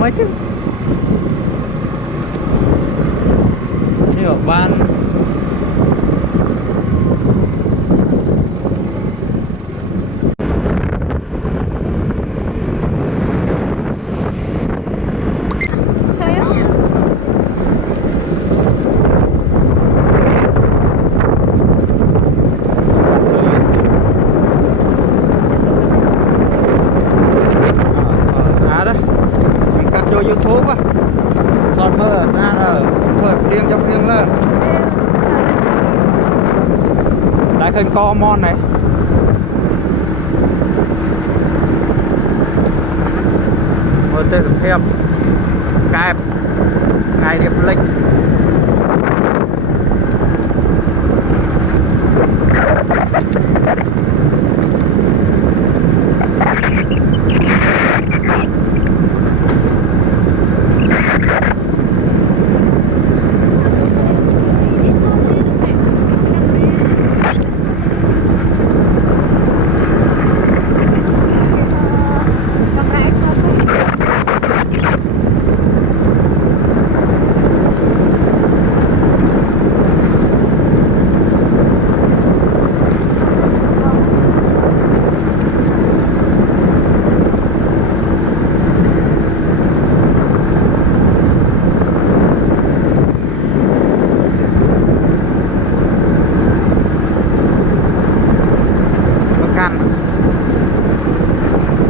mấy chứ nhiều ban YouTube á, còn mơ xa rồi, thôi riêng dọc riêng lên. Lại kênh co mon này. Một tên được thêm kẹp ngày điệp lịch.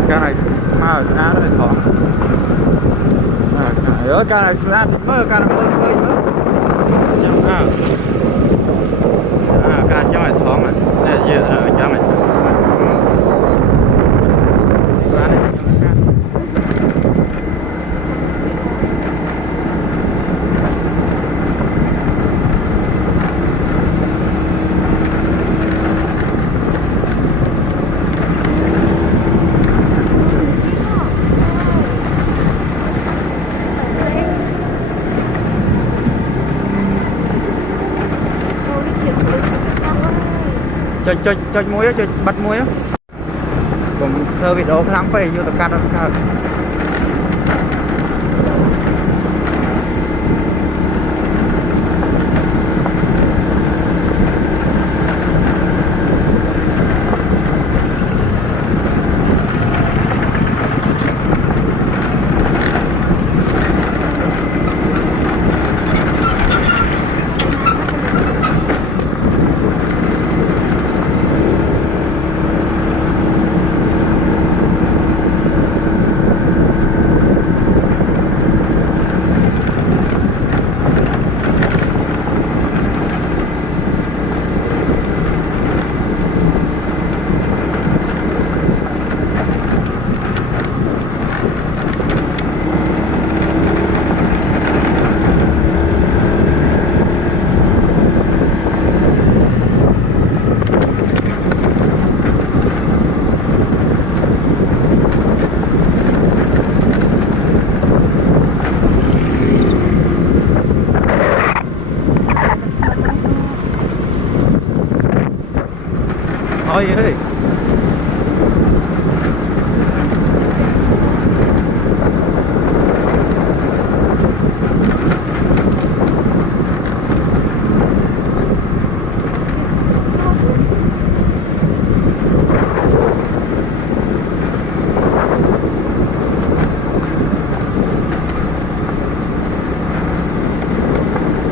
Cái này mà xa nó khó. Cái này xa thì mơ, cái này mơ hơi mơ. Cái cho mày thoáng này. Đây gì cho mày. Cái này cho muối á, cho bật muối á. Cũng thơ video lắm phải vô tất cả đó. Ôi ơi.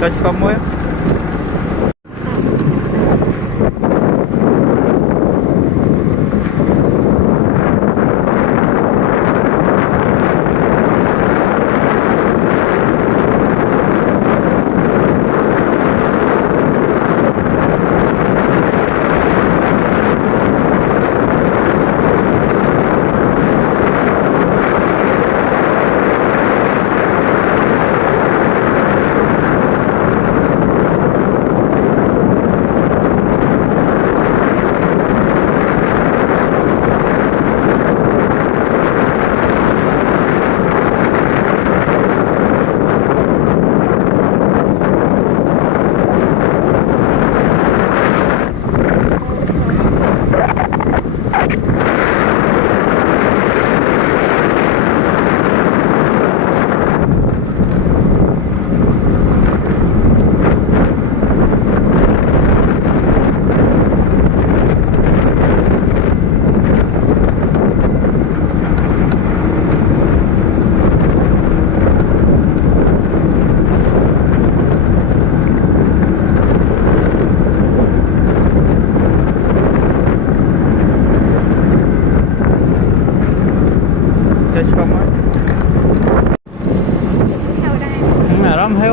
Cho con muối.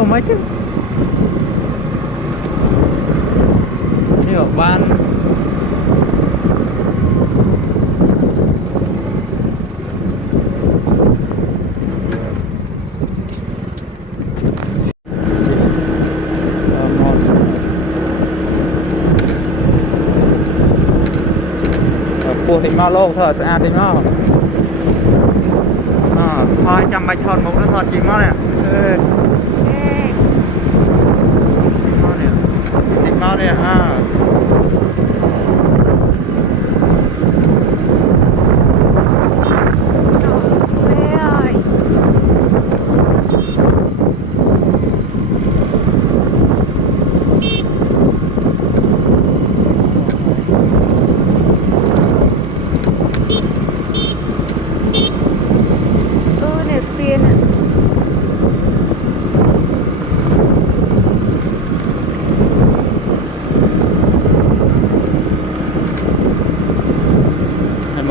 vô mấy chứ đi ở ban cua thì mau lô thở sẽ ăn thì mau thôi chăm bạch thòn một nó thòn chỉ mau nè mau nè ha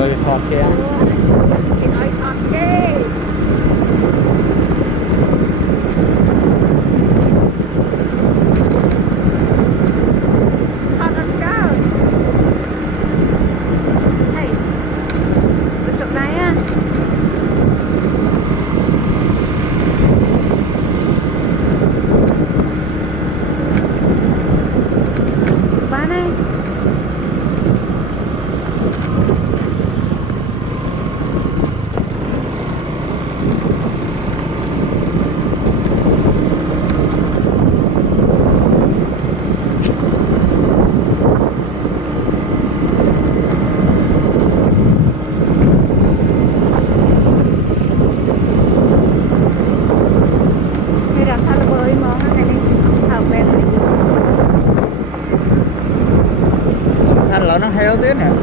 mới thọt kia nó heo tiếng nè